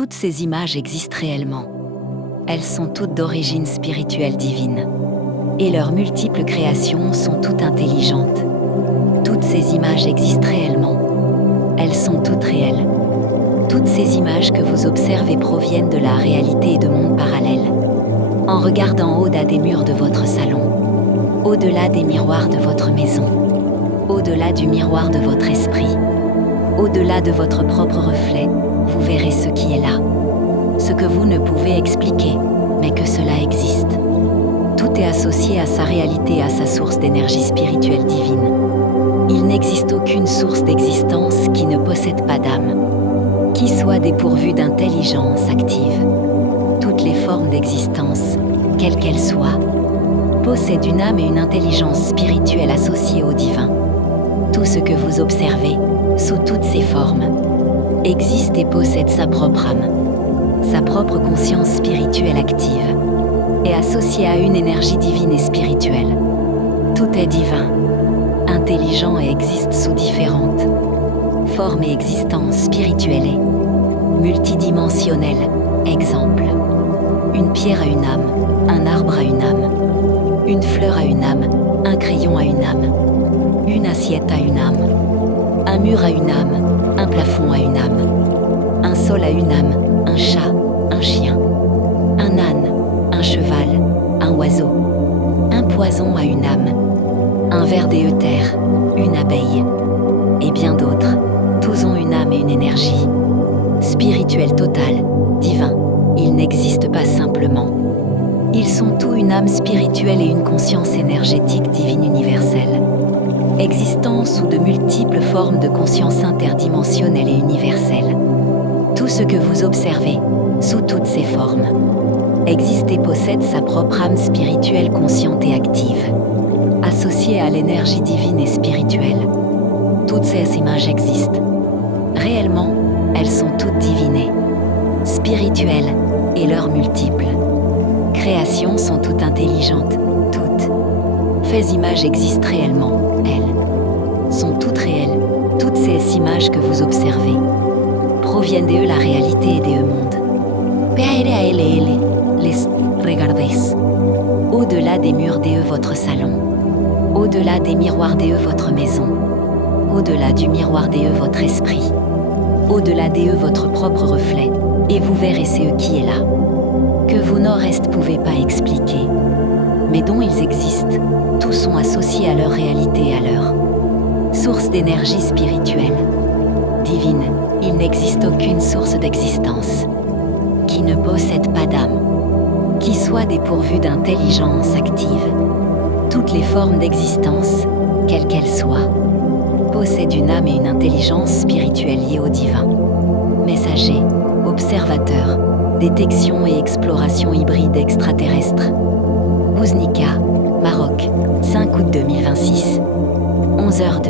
Toutes ces images existent réellement. Elles sont toutes d'origine spirituelle divine. Et leurs multiples créations sont toutes intelligentes. Toutes ces images existent réellement. Elles sont toutes réelles. Toutes ces images que vous observez proviennent de la réalité et de mondes parallèles. En regardant au-delà des murs de votre salon, au-delà des miroirs de votre maison, au-delà du miroir de votre esprit, au-delà de votre propre reflet, vous verrez ce qui est là. Ce que vous ne pouvez expliquer, mais que cela existe. Tout est associé à sa réalité et à sa source d'énergie spirituelle divine. Il n'existe aucune source d'existence qui ne possède pas d'âme, qui soit dépourvue d'intelligence active. Toutes les formes d'existence, quelles qu'elles soient, possèdent une âme et une intelligence spirituelle associées au divin. Tout ce que vous observez, sous toutes ses formes, existe et possède sa propre âme, sa propre conscience spirituelle active, et associée à une énergie divine et spirituelle. Tout est divin, intelligent et existe sous différentes formes et existences spirituelles et multidimensionnelles. Exemple, une pierre a une âme, un arbre a une âme, une fleur a une âme, un crayon a une âme, une assiette a une âme, un mur a une âme, un plafond a une âme, un sol a une âme, un chat, un chien, un âne, un cheval, un oiseau, un poison a une âme, un ver d'éther, une abeille, et bien d'autres. Tous ont une âme et une énergie spirituelle totale, divin. Ils n'existent pas simplement. Ils sont tous une âme spirituelle et une conscience énergétique divine universelle, existant sous de multiples formes de conscience interdimensionnelle et universelle. Tout ce que vous observez, sous toutes ces formes, existe et possède sa propre âme spirituelle consciente et active, associée à l'énergie divine et spirituelle. Toutes ces images existent. Réellement, elles sont toutes divinées, spirituelles et leurs multiples créations sont toutes intelligentes, toutes. Ces images existent réellement, elles sont toutes réelles. Toutes ces images que vous observez proviennent de la réalité et des mondes. Les regardez. Au-delà des murs de votre salon, au-delà des miroirs de votre maison, au-delà du miroir de votre esprit, au-delà de votre propre reflet, et vous verrez ce qui est là, que vous ne pouvez pas expliquer, mais dont ils existent. Tous sont associés à leur réalité et à leur source d'énergie spirituelle divine. Il n'existe aucune source d'existence qui ne possède pas d'âme, qui soit dépourvue d'intelligence active. Toutes les formes d'existence, quelles qu'elles soient, possèdent une âme et une intelligence spirituelle liées au divin. Messager, observateur, détection et exploration hybride extraterrestre. Bouznika, Maroc, 5 août 2026, 11h02.